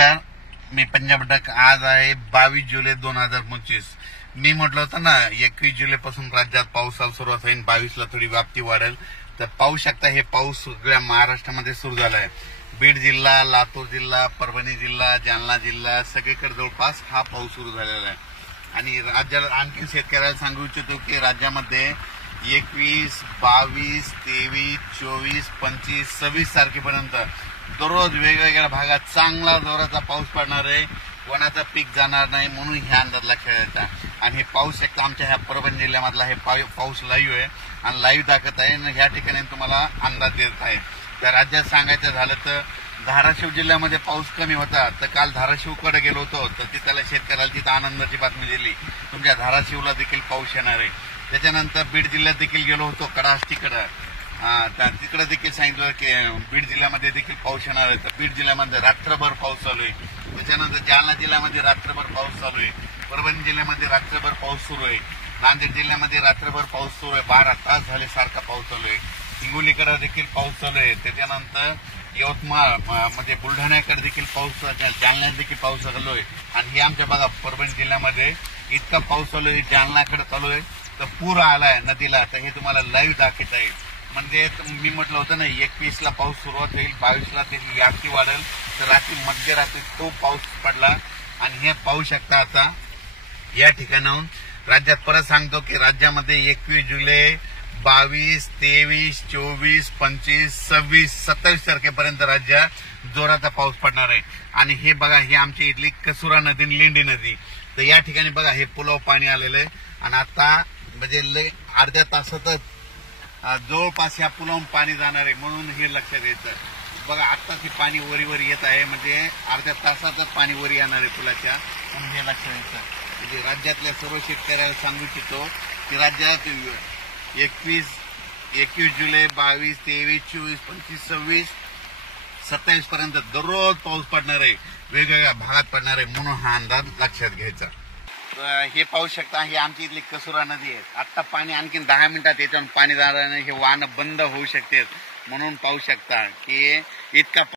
नमस्कार, मी पंजाब डक. आज आहे 22 जुलै 2025. मी म्हटलं होतं ना 21 जुलैपासून राज्यात पावसाला सुरुवात होईल, 22ला थोडी व्याप्ती वाढेल. तर पाहू शकता हे पाऊस सगळ्या महाराष्ट्रामध्ये सुरू झाला आहे. बीड जिल्हा, लातूर जिल्हा, परभणी जिल्हा, जालना जिल्हा सगळीकडे जवळपास हा पाऊस सुरू झालेला आहे. आणि राज्याला आणखी शेतकऱ्याला सांगू इच्छितो की राज्यामध्ये 21, 22, 23, 24, 25, 26 तारखेपर्यंत दररोज वेगवेगळ्या भागात चांगला जोराचा पाऊस पडणार आहे. कोणाचं पीक जाणार नाही म्हणून हे अंदाज लक्षात येतात. आणि हे पाऊस शकता आमच्या ह्या परभणी जिल्ह्यामधला हे पाऊस लाईव्ह आहे आणि लाईव्ह दाखवत आहे आणि ह्या ठिकाणी तुम्हाला अंदाज देत आहे. त्या राज्यात सांगायचं झालं तर धाराशिव जिल्ह्यामध्ये पाऊस कमी होता, तर काल धाराशिवकडे गेलो होतो तर तिथल्या शेतकऱ्याला तिथं आनंदाची बातमी दिली, तुमच्या धाराशिवला देखील पाऊस येणार आहे. त्याच्यानंतर बीड जिल्ह्यात देखील गेलो होतो कडाष्टीकडे, तिकडे देखील सांगितलं की बीड जिल्ह्यामध्ये देखील पाऊस येणार आहे. तर बीड जिल्ह्यामध्ये रात्रभर पाऊस चालू आहे. त्याच्यानंतर जालना जिल्ह्यामध्ये रात्रभर पाऊस चालू आहे. परभणी जिल्ह्यामध्ये रात्रभर पाऊस सुरू आहे. नांदेड जिल्ह्यामध्ये रात्रभर पाऊस सुरू आहे. 12 तास झाले सारखा पाऊस चालू आहे. हिंगोलीकडे देखील पाऊस चालू आहे. त्याच्यानंतर यवतमाळ म्हणजे बुलढाण्याकडे देखील पाऊस, जालन्यात देखील पाऊस चालू आहे. आणि हे आमच्या बघा परभणी जिल्ह्यामध्ये इतका पाऊस चालू आहे, जालनाकडे चालू आहे तर पूर आलाय नदीला. तर हे तुम्हाला लाईव्ह दाखवत आहे. म्हणजे मी म्हटलं होतं ना 21ला पाऊस सुरुवात होईल, 22ला त्याची व्याप्ती वाढेल. तर रात्री मध्यरात्री तो पाऊस पडला आणि हे पाहू शकता. आता या ठिकाणाहून राज्यात परत सांगतो की राज्यामध्ये 21 जुलै, 22, 23, 24, 25, 26, 27 तारखेपर्यंत राज्यात जोराचा पाऊस पडणार आहे. आणि हे बघा हे आमची इथली कसुरा नदी आणि लेंडी नदी, तर या ठिकाणी बघा हे पुलाव पाणी आलेलं आहे. आणि आता म्हणजे अर्ध्या तासातच जवळपास या पुलावून पाणी जाणार आहे म्हणून हे लक्षात येतं. बघा आत्ताच हे पाणी वरीवर येत आहे, म्हणजे अर्ध्या तासातच पाणी वरी येणार आहे पुलाच्या, म्हणून हे लक्षात येतं. म्हणजे राज्यातल्या सर्व शेतकऱ्याला सांगू इच्छितो की राज्यात 21 जुलै, 22, 23, 24, 25, 26, 27 पर्यंत दररोज पाऊस पडणार आहे, वेगवेगळ्या भागात पडणार आहे म्हणून हा अंदाज लक्षात घ्यायचा. हे पाहू शकता ही आमची इथली कसुरा नदी आहे. आता पाणी आणखी 10 मिनिटात याच्यावर पाणी जाणार नाही, हे वाहन बंद होऊ शकते म्हणून पाहू शकता की इतका